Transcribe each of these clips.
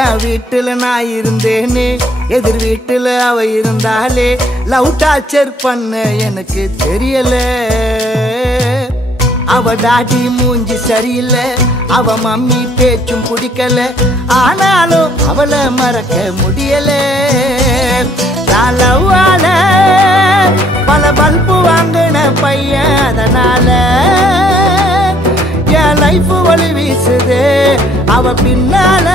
என் வீட்டுல நான் இருந்தேனே எதிர் வீட்டுல அவ இருந்தாலே லவ் டார்ச்சர் பண்ண எனக்கு தெரியல அவ டாடி மூஞ்சி சரியில்லை அவ மம்மி பேச்சும் பிடிக்கல ஆனாலும் அவளை மறக்க முடியல லவ்வால பல பல்பு வாங்கின பையன் அதனால என் லைஃப் வழி வீசுது அவ பின்னால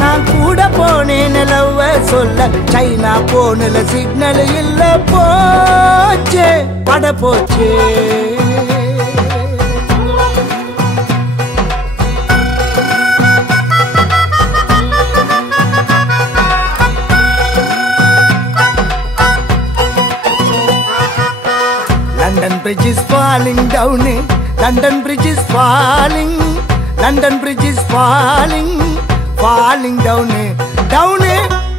நான் கூட போனேன் லவ்வ சொல்ல சைனா போனல சிக்னல் இல்ல போச்சு பட போச்சு London Bridge is falling down. London Bridge is falling. London Bridge is falling. Falling down. Down.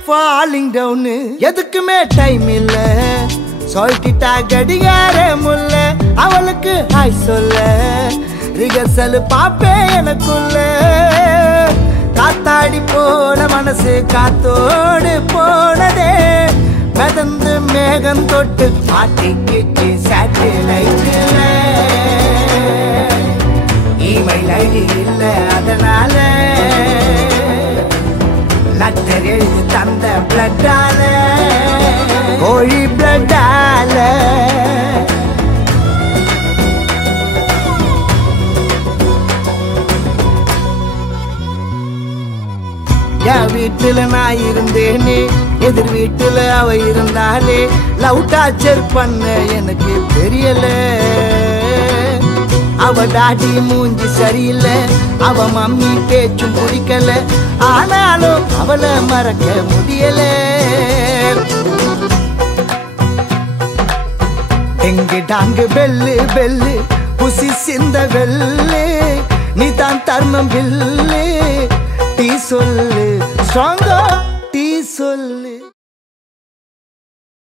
Falling down. எதுக்குமே டைம் இல்ல சொல்லிட்டா கடிகார முல்ல அவளுக்கு ஹாய் சொல்ல ரிகர்சல் பாப்பே எனக்குள்ள காத்தாடி போன மனசு காத்தோடு போனதே மதந்து மேகம் தொட்டு மாட்டிக்கிச்சு சேட்டலைட்ல இமெயில் ஐடி இல்ல அதனால லெட்டர் எழுதி தந்த பிளட்டால கோழி பிளட்டால என் வீட்டுல நான் இருந்தேனே எதிர் வீட்டுல அவ இருந்தாலே லவ் டார்ச்சர் பண்ண எனக்கு தெரியல அவ டாடி மூஞ்சி சரியில்லை அவ மம்மி பேச்சும் பிடிக்கல ஆனாலும் அவளை மறக்க முடியல எங்கு டாங்கு பெல்லு பெல்லு புசி சிந்த வெல்லு நீ தான் தர்மம் பில்லு டீ சொல்லு ஸ்ட்ராங்கா டீ சொல்லு